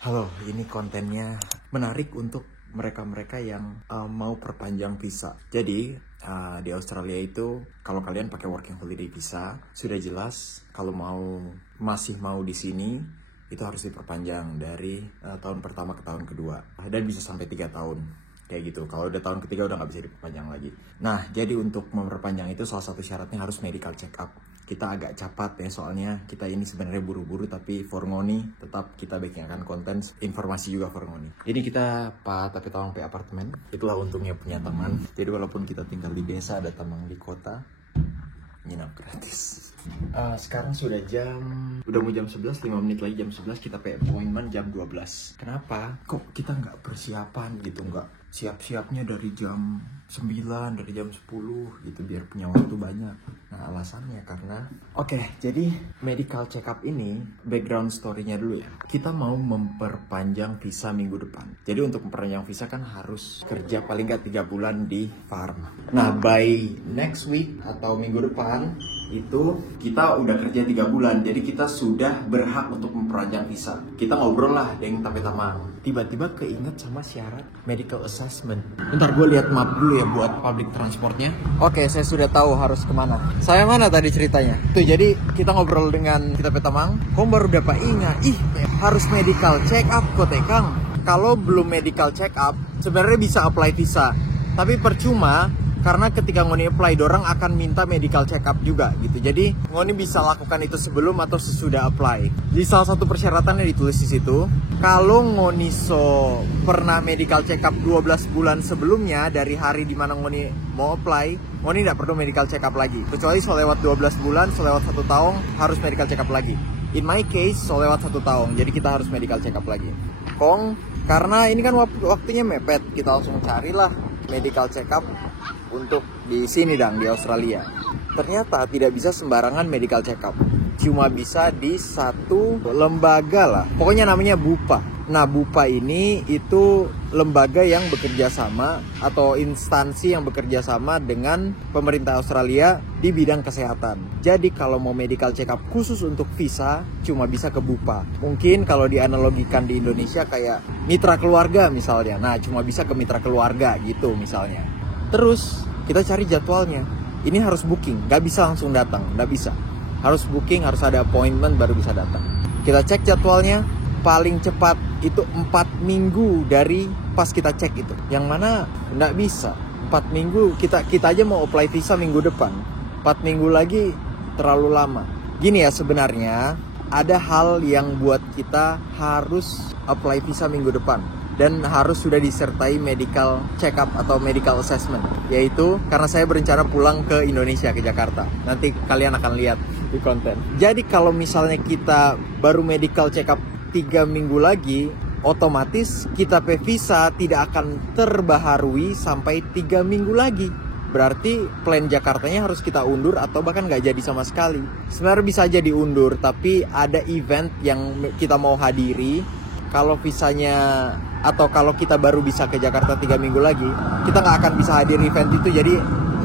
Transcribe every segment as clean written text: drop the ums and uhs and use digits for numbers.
Halo, ini kontennya menarik untuk mereka-mereka yang mau perpanjang visa. Jadi, di Australia itu kalau kalian pakai working holiday visa, sudah jelas kalau masih mau di sini itu harus diperpanjang dari tahun pertama ke tahun kedua dan bisa sampai 3 tahun. Kayak gitu. Kalau udah tahun ketiga udah nggak bisa diperpanjang lagi. Nah, jadi untuk memperpanjang itu salah satu syaratnya harus medical check up. Kita agak capat ya, soalnya kita ini sebenarnya buru-buru, tapi for ngoni tetap kita bikinkan konten informasi juga for ngoni. Jadi kita tapi tawang pe apartemen. Itulah untungnya punya teman. Jadi walaupun kita tinggal di desa, ada teman di kota, nginap gratis. Sekarang udah mau jam 11, 5 menit lagi jam 11, kita pay appointment jam 12. Kenapa? Kok kita nggak persiapan gitu, nggak siap-siapnya dari jam 9, dari jam 10 gitu, biar punya waktu banyak. Nah, alasannya karena jadi medical check up ini background story-nya dulu ya. Kita mau memperpanjang visa minggu depan. Jadi untuk memperpanjang visa kan harus kerja paling nggak 3 bulan di farm. Nah, by next week atau minggu depan itu kita udah kerja 3 bulan, jadi kita sudah berhak untuk memperpanjang visa. Kita ngobrol lah dengan tamang. Tiba-tiba keinget sama syarat medical assessment. Bentar, gue lihat map dulu ya buat public transportnya. Oke, saya sudah tahu harus kemana. Saya mana tadi ceritanya? Tuh, jadi kita ngobrol dengan kita petamang. Kom baru dapat ingat, harus medical check up kok tekang. Kalau belum medical check up, sebenarnya bisa apply visa. Tapi percuma, karena ketika ngoni apply, dorang akan minta medical check up juga gitu. Jadi ngoni bisa lakukan itu sebelum atau sesudah apply. Di salah satu persyaratannya ditulis di situ, kalau ngoni pernah medical check up 12 bulan sebelumnya dari hari dimana ngoni mau apply, ngoni tidak perlu medical check up lagi. Kecuali lewat 12 bulan, lewat 1 tahun harus medical check up lagi. In my case, lewat 1 tahun, jadi kita harus medical check up lagi. Karena ini kan waktunya mepet, kita langsung carilah medical check up untuk di sini di Australia. Ternyata tidak bisa sembarangan medical check up. Cuma bisa di satu lembaga lah. Pokoknya namanya BUPA. Nah, BUPA ini itu lembaga yang bekerja sama atau instansi yang bekerja sama dengan pemerintah Australia di bidang kesehatan. Jadi kalau mau medical check up khusus untuk visa, cuma bisa ke BUPA. Mungkin kalau dianalogikan di Indonesia kayak mitra keluarga misalnya. Nah, cuma bisa ke mitra keluarga gitu misalnya. Terus kita cari jadwalnya. Ini harus booking, nggak bisa langsung datang, nggak bisa. Harus booking, harus ada appointment baru bisa datang. Kita cek jadwalnya, paling cepat itu 4 minggu dari pas kita cek itu. Yang mana nggak bisa. 4 minggu, kita aja mau apply visa minggu depan. 4 minggu lagi terlalu lama. Gini ya, sebenarnya ada hal yang buat kita harus apply visa minggu depan. Dan harus sudah disertai medical check up atau medical assessment. Yaitu karena saya berencana pulang ke Indonesia, ke Jakarta. Nanti kalian akan lihat di konten. Jadi kalau misalnya kita baru medical check up 3 minggu lagi, otomatis kita visa tidak akan terbaharui sampai 3 minggu lagi. Berarti plan Jakartanya harus kita undur atau bahkan nggak jadi sama sekali. Sebenarnya bisa aja diundur, tapi ada event yang kita mau hadiri. Kalau visanya atau kalau kita baru bisa ke Jakarta 3 minggu lagi, kita nggak akan bisa hadir event itu. Jadi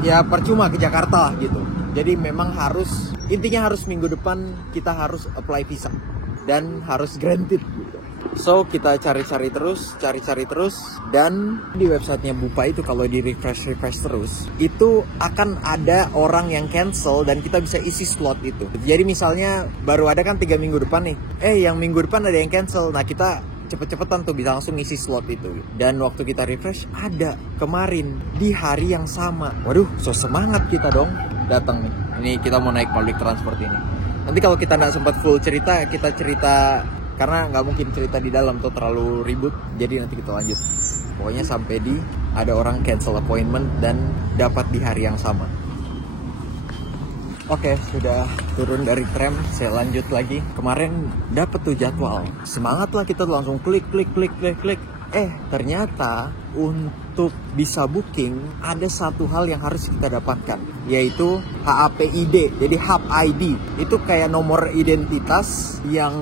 ya percuma ke Jakarta lah gitu. Jadi memang intinya harus minggu depan kita harus apply visa dan harus granted gitu. So kita cari-cari terus, dan di websitenya BUPA itu kalau di refresh terus, itu akan ada orang yang cancel dan kita bisa isi slot itu. Jadi misalnya baru ada kan 3 minggu depan nih, yang minggu depan ada yang cancel, nah kita cepet-cepetan tuh bisa langsung isi slot itu. Dan waktu kita refresh ada kemarin di hari yang sama. Waduh, so semangat kita dong datang nih. Ini kita mau naik public transport ini. Nanti kalau kita nggak sempat full cerita, kita cerita karena nggak mungkin cerita di dalam tuh terlalu ribut. Jadi nanti kita lanjut. Pokoknya sampai ada orang cancel appointment dan dapat di hari yang sama. Oke, sudah turun dari tram, saya lanjut lagi. Kemarin dapet tuh jadwal. Semangat lah kita langsung klik. Ternyata untuk bisa booking ada satu hal yang harus kita dapatkan, yaitu HAPID. Jadi HAP ID itu kayak nomor identitas yang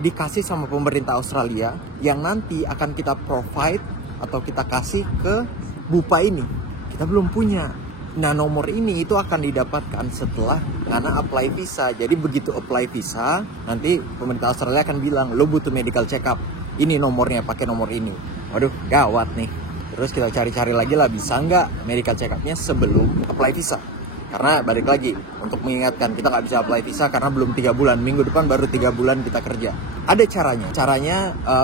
dikasih sama pemerintah Australia yang nanti akan kita provide atau kita kasih ke BUPA ini. Kita belum punya. Nah, nomor ini itu akan didapatkan setelah Ngana apply visa. Jadi begitu apply visa, nanti pemerintah Australia akan bilang, lo butuh medical check up. ini nomornya, pakai nomor ini. Waduh, gawat nih. Terus kita cari-cari lagi lah, bisa nggak medical check up-nya sebelum apply visa. Karena balik lagi, untuk mengingatkan, kita nggak bisa apply visa karena belum 3 bulan. Minggu depan baru 3 bulan kita kerja. Ada caranya. Caranya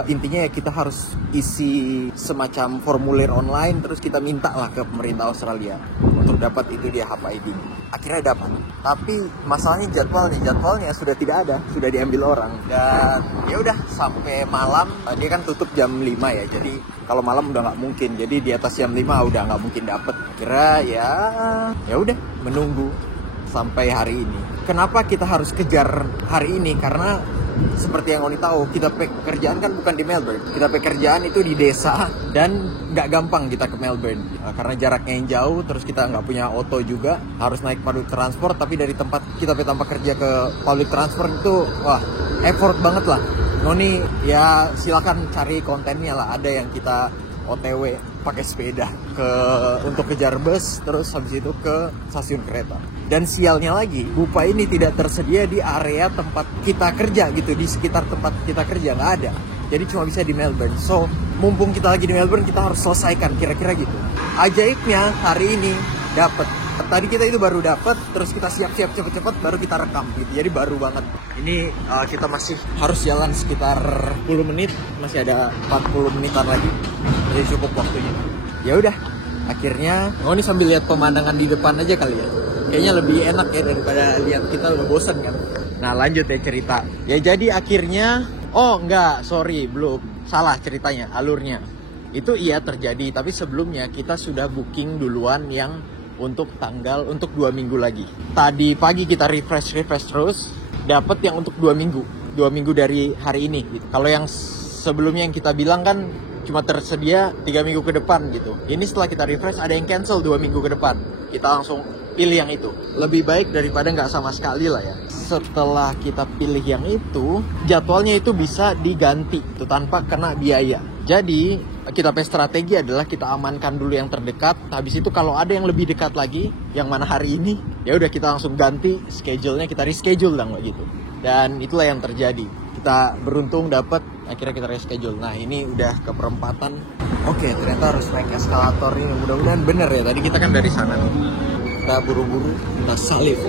intinya ya kita harus isi semacam formulir online, terus kita minta lah ke pemerintah Australia untuk dapat itu dia HPID. Akhirnya dapat. Tapi masalahnya jadwalnya sudah tidak ada, sudah diambil orang. Dan ya udah sampai malam, dia kan tutup jam 5 ya. Jadi kalau malam udah nggak mungkin. Jadi di atas jam 5 udah nggak mungkin dapet. Kira ya udah menunggu sampai hari ini. Kenapa kita harus kejar hari ini? Karena seperti yang Oni tahu, kita pekerjaan kan bukan di Melbourne. Kita pekerjaan itu di desa dan nggak gampang kita ke Melbourne karena jaraknya yang jauh. Terus kita nggak punya auto juga, harus naik public transport. Tapi dari tempat kita tempat kerja ke public transport itu wah effort banget lah. Noni ya silakan cari kontennya lah. Ada yang kita OTW pakai sepeda untuk kejar bus, terus habis itu ke stasiun kereta. Dan sialnya lagi, Bupa ini tidak tersedia di area tempat kita kerja gitu, di sekitar tempat kita kerja nggak ada. Jadi cuma bisa di Melbourne. So mumpung kita lagi di Melbourne, kita harus selesaikan kira-kira gitu. Ajaibnya hari ini dapet. Tadi kita itu baru dapat, terus kita siap-siap cepet-cepet baru kita rekam gitu. Jadi baru banget. Ini kita masih harus jalan sekitar 10 menit, masih ada 40 menitan lagi. Masih cukup waktunya. Ya udah, akhirnya ini sambil lihat pemandangan di depan aja kali ya. Kayaknya lebih enak ya daripada lihat kita udah bosan kan. Nah, lanjut ya cerita. Ya jadi akhirnya belum. Salah ceritanya, alurnya. Itu iya terjadi, tapi sebelumnya kita sudah booking duluan yang untuk 2 minggu lagi. Tadi pagi kita refresh terus, dapat yang untuk 2 minggu. 2 minggu dari hari ini gitu. Kalau yang sebelumnya yang kita bilang kan cuma tersedia 3 minggu ke depan gitu. Ini setelah kita refresh ada yang cancel 2 minggu ke depan. Kita langsung pilih yang itu. Lebih baik daripada nggak sama sekali lah ya. Setelah kita pilih yang itu, jadwalnya itu bisa diganti itu tanpa kena biaya. Jadi kita punya strategi adalah kita amankan dulu yang terdekat. Habis itu kalau ada yang lebih dekat lagi, yang mana hari ini, ya udah kita langsung ganti schedule-nya, kita reschedule lah gitu. Dan itulah yang terjadi. Kita beruntung dapat, akhirnya kita reschedule. Nah ini udah ke perempatan. Oke, ternyata harus naik eskalator ini. Mudah-mudahan bener ya. Tadi kita kan dari sana nih. Kita buru-buru, kita salib.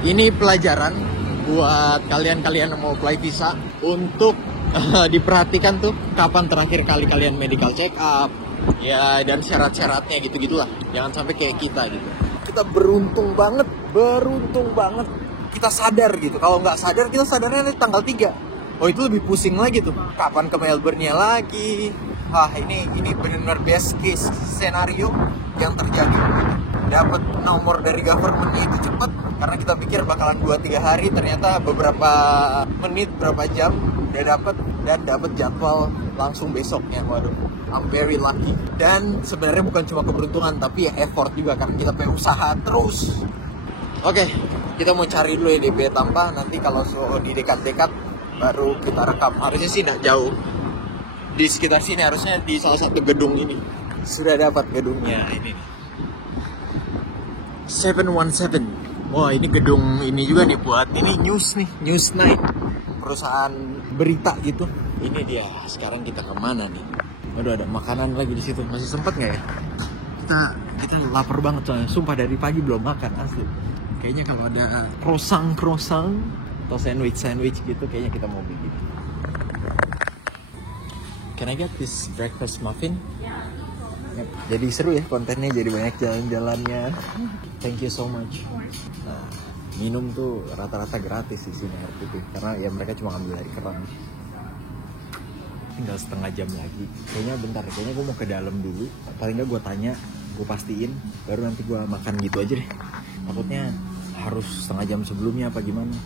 Ini pelajaran buat kalian yang mau apply visa untuk diperhatikan tuh kapan terakhir kali kalian medical check up ya, dan syarat-syaratnya gitu-gitulah. Jangan sampai kayak kita gitu. Kita beruntung banget kita sadar gitu. Kalau nggak sadar, kita sadarnya nanti tanggal 3. Oh itu lebih pusing lagi tuh, kapan ke Melbourne-nya lagi. Ini benar-benar best case scenario yang terjadi. Dapat nomor dari government itu cepat, karena kita pikir bakalan 2-3 hari, ternyata beberapa menit, berapa jam udah dapat, dan dapat jadwal langsung besoknya. Waduh, I'm very lucky. Dan sebenarnya bukan cuma keberuntungan, tapi ya effort juga, karena kita punya usaha terus. Oke, kita mau cari dulu ya DP tambah, nanti kalau di dekat-dekat baru kita rekam. Harusnya sih nggak jauh, di sekitar sini, harusnya di salah satu gedung ini. Sudah dapat gedungnya ini nih. 717. Wah, ini gedung ini juga nih buat ini news nih, Newsnight, perusahaan berita gitu. Ini dia. Sekarang kita kemana nih? Aduh, ada makanan lagi di situ. Masih sempet nggak ya? Kita lapar banget soalnya. Sumpah dari pagi belum makan asli. Kayaknya kalau ada croissant atau sandwich gitu, kayaknya kita mau beli gitu. Can I get this breakfast muffin? Yep. Jadi seru ya kontennya, jadi banyak jalan-jalannya. Thank you so much. Nah, minum tuh rata-rata gratis di sini air putih, karena ya mereka cuma ambil dari keran. Tinggal setengah jam lagi. Kayaknya gue mau ke dalam dulu. Paling nggak gue tanya, gue pastiin, baru nanti gue makan gitu aja deh. Takutnya harus setengah jam sebelumnya apa gimana?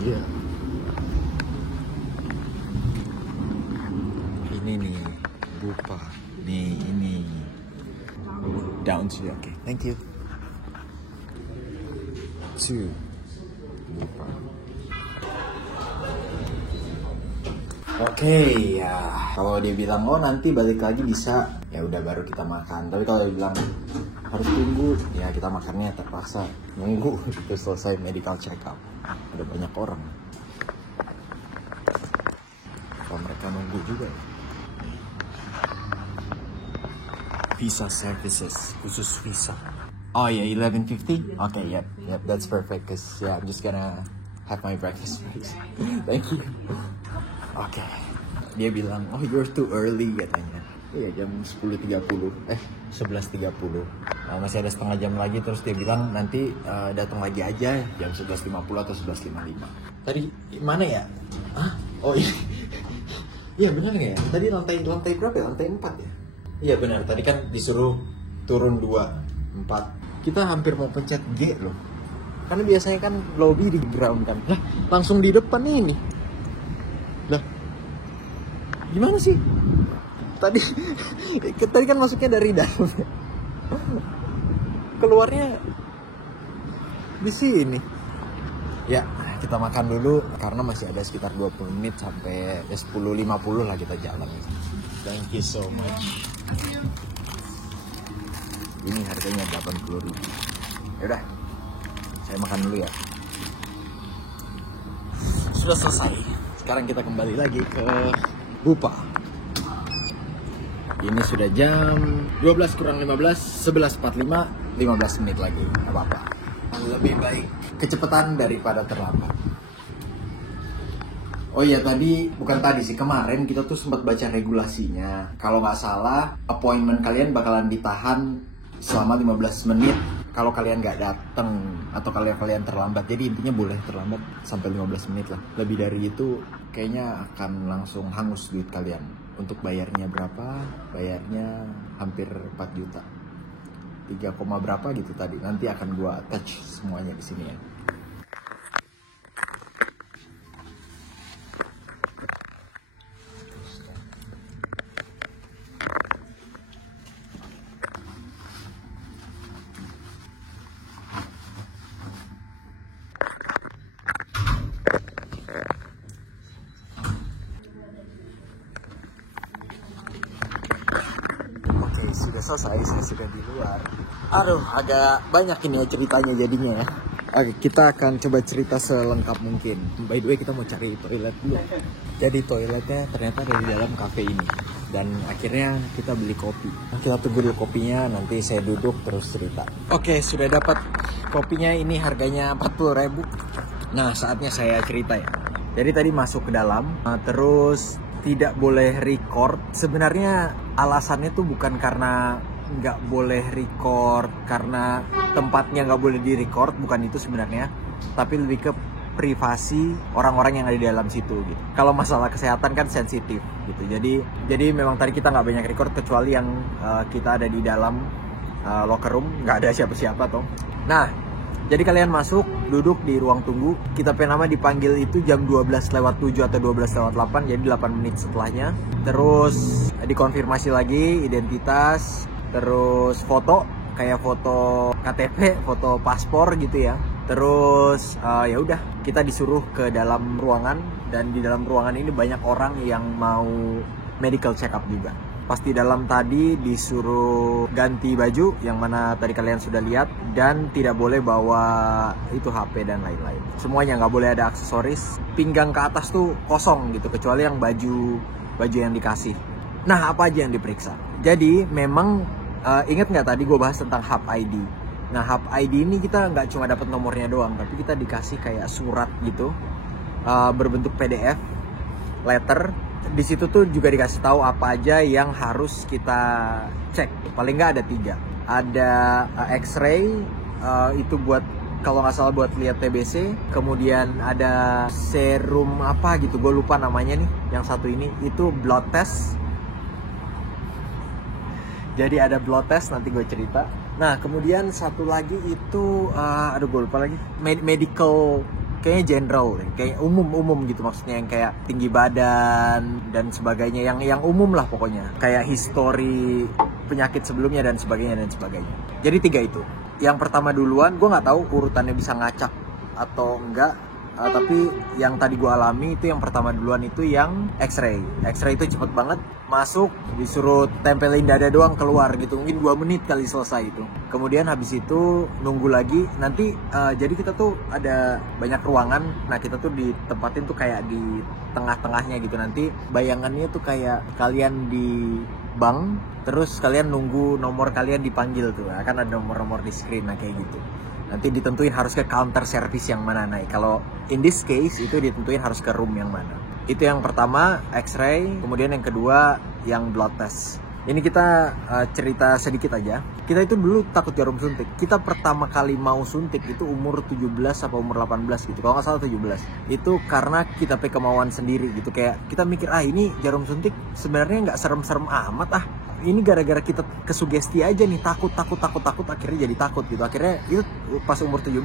Iya. Yeah. Ini nih, Bupa. Nih, ini. Down to, oke. Thank you. 2. Bupa. Oke, ya. Kalau dia bilang, nanti balik lagi bisa, ya udah baru kita makan. Tapi kalau dia bilang, harus tunggu. Ya kita makannya terpaksa nunggu itu selesai medical check up. Ada banyak orang. Kalau mereka nunggu juga. Visa services, khusus visa. Oh ya, 11:50? Okay, yep, that's perfect. Cause yeah, I'm just gonna have my breakfast first. Thank you. Okay. Dia bilang, oh you're too early katanya. Iya, jam 10.30. 11.30. Nah, masih ada setengah jam lagi. Terus dia bilang nanti datang lagi aja jam 11.50 atau 11.55. Tadi mana ya? Hah? Oh ini. Iya benar ya. Tadi lantai berapa ya? Lantai 4 ya? Iya benar. Tadi kan disuruh turun 2, 4. Kita hampir mau pencet G loh. Karena biasanya kan lobby di ground kan. Lah, langsung di depan ini. Lah. Gimana sih? Tadi kan masuknya dari dalam. Keluarnya di sini. Ya, kita makan dulu karena masih ada sekitar 20 menit sampai 10.50 lah kita jalan. Thank you so much. Ini harganya 80.000. Yaudah, saya makan dulu ya. Sudah selesai. Sekarang kita kembali lagi ke Bupa. Ini sudah jam 12 kurang 15, 11.45, 15 menit lagi, gak apa-apa. Lebih baik kecepatan daripada terlambat. Oh iya, bukan tadi sih, kemarin kita tuh sempat baca regulasinya. Kalau nggak salah, appointment kalian bakalan ditahan selama 15 menit kalau kalian nggak datang atau kalian terlambat. Jadi intinya boleh terlambat sampai 15 menit lah. Lebih dari itu kayaknya akan langsung hangus duit kalian. Untuk bayarnya berapa? Bayarnya hampir 4 juta. 3, berapa gitu tadi. Nanti akan gua attach semuanya di sini ya. Sudah selesai, saya sudah di luar. Aduh, agak banyak ini ya ceritanya jadinya ya. Oke, kita akan coba cerita selengkap mungkin. By the way, kita mau cari toilet dulu. Jadi toiletnya ternyata ada di dalam cafe ini. Dan akhirnya kita beli kopi. Nah, kita tunggu dulu kopinya, nanti saya duduk terus cerita. Oke, sudah dapat kopinya, ini harganya 40.000. Nah, saatnya saya cerita ya. Jadi tadi masuk ke dalam, terus tidak boleh record. Sebenarnya alasannya tuh bukan karena nggak boleh record, karena tempatnya nggak boleh di record, bukan itu sebenarnya. Tapi lebih ke privasi orang-orang yang ada di dalam situ gitu. Kalau masalah kesehatan kan sensitif gitu. Jadi memang tadi kita nggak banyak record kecuali yang kita ada di dalam locker room, nggak ada siapa-siapa toh. Nah, jadi kalian masuk, duduk di ruang tunggu. Kita nama dipanggil itu jam 12:07 atau 12:08, jadi 8 menit setelahnya. Terus dikonfirmasi lagi identitas, terus foto, kayak foto KTP, foto paspor gitu ya. Terus ya udah, kita disuruh ke dalam ruangan, dan di dalam ruangan ini banyak orang yang mau medical check up juga. Pas di dalam tadi disuruh ganti baju, yang mana tadi kalian sudah lihat, dan tidak boleh bawa itu HP dan lain-lain. Semuanya nggak boleh ada aksesoris. Pinggang ke atas tuh kosong gitu, kecuali yang baju yang dikasih. Nah, apa aja yang diperiksa? Jadi memang ingat nggak tadi gue bahas tentang Hub ID? Nah, Hub ID ini kita nggak cuma dapat nomornya doang, tapi kita dikasih kayak surat gitu, berbentuk PDF, letter. Di situ tuh juga dikasih tahu apa aja yang harus kita cek. Paling nggak ada 3. Ada X-ray, itu buat kalau nggak salah buat lihat TBC. Kemudian ada serum apa gitu, gue lupa namanya nih. Yang satu ini itu blood test. Jadi ada blood test, nanti gue cerita. Nah, kemudian satu lagi itu, aduh gue lupa lagi. Medical, kayaknya general, kayak umum gitu, maksudnya yang kayak tinggi badan dan sebagainya, yang umum lah pokoknya. Kayak history penyakit sebelumnya dan sebagainya. Jadi 3 itu. Yang pertama duluan, gue nggak tahu urutannya bisa ngacak atau enggak. tapi yang tadi gue alami itu yang pertama duluan itu yang X-ray. X-ray itu cepet banget, masuk disuruh tempelin dada doang, keluar gitu, mungkin 2 menit kali selesai itu. Kemudian habis itu nunggu lagi, nanti jadi kita tuh ada banyak ruangan, nah kita tuh ditempatin tuh kayak di tengah-tengahnya gitu. Nanti bayangannya tuh kayak kalian di bank, terus kalian nunggu nomor kalian dipanggil tuh, akan ada nomor-nomor di screen, nah kayak gitu. Nanti ditentuin harus ke counter service yang mana. Nah kalau in this case itu ditentuin harus ke room yang mana. Itu yang pertama X-ray, kemudian yang kedua yang blood test. Ini kita cerita sedikit aja. Kita itu dulu takut jarum suntik. Kita pertama kali mau suntik itu umur 17 apa umur 18 gitu. Kalau nggak salah 17. Itu karena kita pakai kemauan sendiri gitu. Kayak kita mikir, ini jarum suntik sebenarnya nggak serem-serem amat ah. Ini gara-gara kita kesugesti aja nih, takut, akhirnya jadi takut gitu. Akhirnya itu pas umur 17,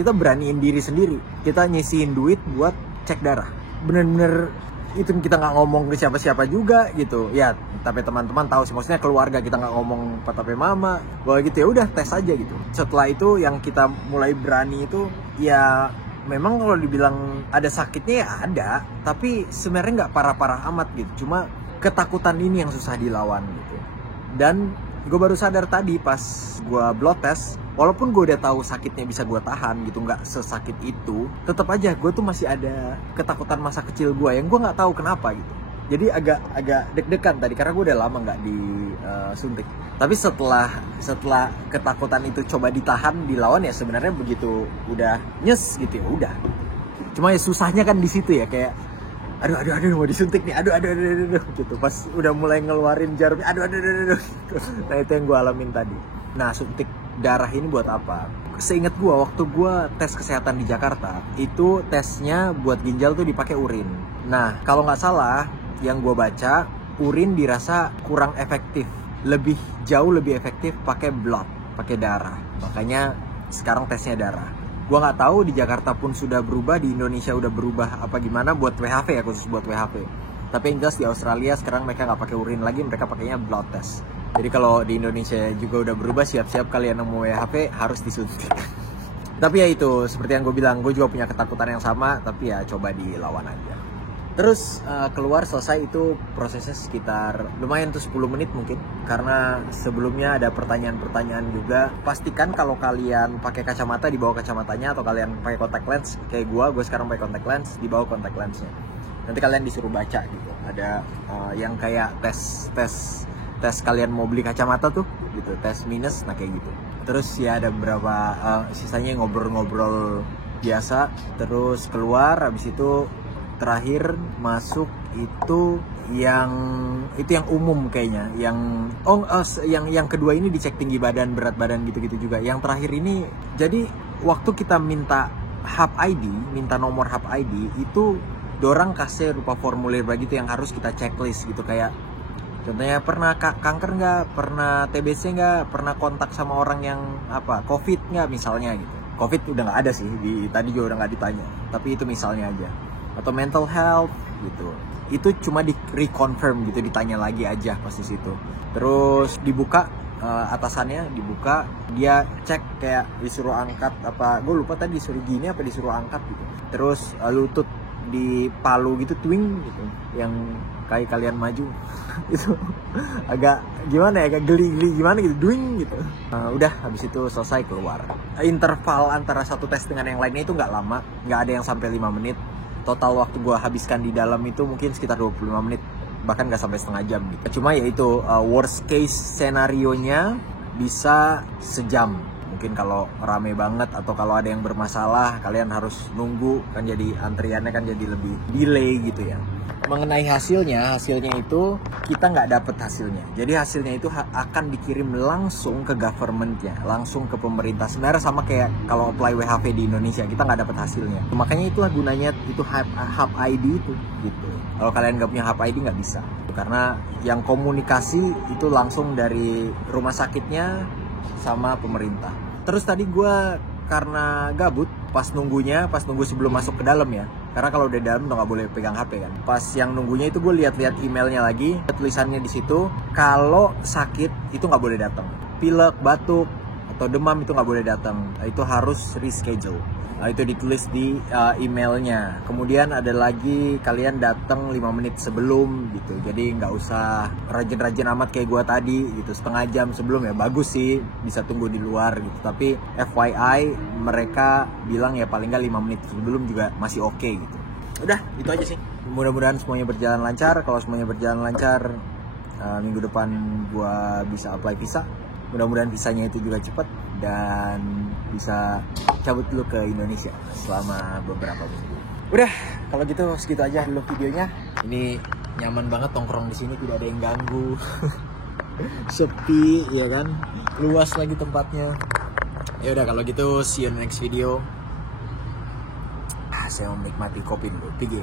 kita beraniin diri sendiri. Kita nyisihin duit buat cek darah. Bener-bener itu kita nggak ngomong ke siapa-siapa juga gitu. Ya, tapi teman-teman tahu sih, maksudnya keluarga kita nggak ngomong tapi mama. Bahwa gitu ya udah tes aja gitu. Setelah itu yang kita mulai berani itu ya memang kalau dibilang ada sakitnya ya ada, tapi sebenarnya nggak parah-parah amat gitu. Cuma ketakutan ini yang susah dilawan gitu. Dan gue baru sadar tadi pas gue blood test, walaupun gue udah tahu sakitnya bisa gue tahan gitu, nggak sesakit itu, tetap aja gue tuh masih ada ketakutan masa kecil gue yang gue nggak tahu kenapa gitu. Jadi agak deg-degan tadi karena gue udah lama nggak disuntik. Tapi setelah ketakutan itu coba ditahan, dilawan, ya sebenarnya begitu udah nyes gitu ya udah. Cuma ya susahnya kan di situ ya, kayak aduh mau disuntik nih, aduh gitu. Pas udah mulai ngeluarin jarumnya, aduh gitu. Nah itu yang gue alamin tadi. Nah suntik darah ini buat apa? Seingat gue waktu gue tes kesehatan di Jakarta, itu tesnya buat ginjal tuh dipakai urin. Nah kalau nggak salah yang gue baca, urin dirasa kurang efektif, jauh lebih efektif pakai blood, pakai darah. Makanya sekarang tesnya darah. Gua nggak tahu di Jakarta pun sudah berubah, di Indonesia udah berubah apa gimana buat WHV ya, khusus buat WHV. Tapi yang jelas di Australia sekarang mereka nggak pakai urin lagi, mereka pakainya blood test. Jadi kalau di Indonesia juga udah berubah, siap-siap kalian yang mau WHV harus disuntik. Tapi ya itu, seperti yang gue bilang, gue juga punya ketakutan yang sama, tapi ya coba dilawan aja. Terus keluar selesai itu prosesnya sekitar lumayan tuh 10 menit mungkin. Karena sebelumnya ada pertanyaan-pertanyaan juga. Pastikan kalau kalian pakai kacamata, dibawa kacamatanya. Atau kalian pakai contact lens kayak gue sekarang pakai contact lens, dibawa contact lensnya. Nanti kalian disuruh baca gitu. Ada yang kayak tes kalian mau beli kacamata tuh gitu, tes minus, nah kayak gitu. Terus ya ada beberapa sisanya ngobrol-ngobrol biasa. Terus keluar, habis itu terakhir masuk itu yang umum kayaknya, yang kedua ini dicek tinggi badan, berat badan gitu-gitu juga. Yang terakhir ini, jadi waktu kita minta hub ID, minta nomor hub ID itu dorang kasih rupa formulir begitu yang harus kita checklist gitu. Kayak contohnya pernah kanker nggak, pernah TBC nggak, pernah kontak sama orang yang COVID nggak misalnya gitu. COVID udah nggak ada sih, tadi juga udah nggak ditanya, tapi itu misalnya aja. Atau mental health gitu, itu cuma di reconfirm gitu, ditanya lagi aja pas di situ. Terus dibuka atasannya, dibuka, dia cek kayak disuruh angkat gue lupa tadi disuruh gini apa disuruh angkat gitu. Terus lutut di palu gitu, twing gitu, yang kayak kalian maju itu agak gimana ya, agak geli gimana gitu, doing gitu. Udah habis itu selesai, keluar. Interval antara satu tes dengan yang lainnya itu nggak lama, nggak ada yang sampai 5 menit. Total waktu gue habiskan di dalam itu mungkin sekitar 25 menit, bahkan gak sampai setengah jam gitu. Cuma ya itu worst case scenario-nya bisa sejam. Mungkin kalau rame banget atau kalau ada yang bermasalah, kalian harus nunggu, kan jadi antriannya kan jadi lebih delay gitu ya. Mengenai hasilnya itu kita nggak dapet hasilnya. Jadi hasilnya itu akan dikirim langsung ke government-nya, langsung ke pemerintah. Sebenarnya sama kayak kalau apply WHV di Indonesia, kita nggak dapet hasilnya. Makanya itulah gunanya itu hub ID itu gitu. Kalau kalian nggak punya hub ID nggak bisa. Karena yang komunikasi itu langsung dari rumah sakitnya sama pemerintah. Terus tadi gue karena gabut pas nunggu sebelum masuk ke dalam ya, karena kalau udah dalam udah nggak boleh pegang HP kan. Pas yang nunggunya itu gue lihat emailnya lagi, tulisannya di situ kalau sakit itu nggak boleh datang. Pilek, batuk, atau demam itu nggak boleh datang. Itu harus reschedule. Itu ditulis di emailnya. Kemudian ada lagi kalian datang 5 menit sebelum gitu. Jadi nggak usah rajin-rajin amat kayak gua tadi gitu. Setengah jam sebelum ya bagus sih, bisa tunggu di luar gitu. Tapi FYI mereka bilang ya paling nggak 5 menit sebelum juga masih oke gitu. Udah, itu aja sih. Mudah-mudahan semuanya berjalan lancar. Kalau semuanya berjalan lancar, minggu depan gua bisa apply visa. Mudah-mudahan visanya itu juga cepat dan bisa cabut dulu ke Indonesia selama beberapa minggu. Udah, kalau gitu segitu aja dulu videonya. Ini nyaman banget nongkrong di sini, tidak ada yang ganggu. Sepi, ya kan? Luas lagi tempatnya. Ya udah, kalau gitu see you next video. Saya mau menikmati kopi dulu. Pergi.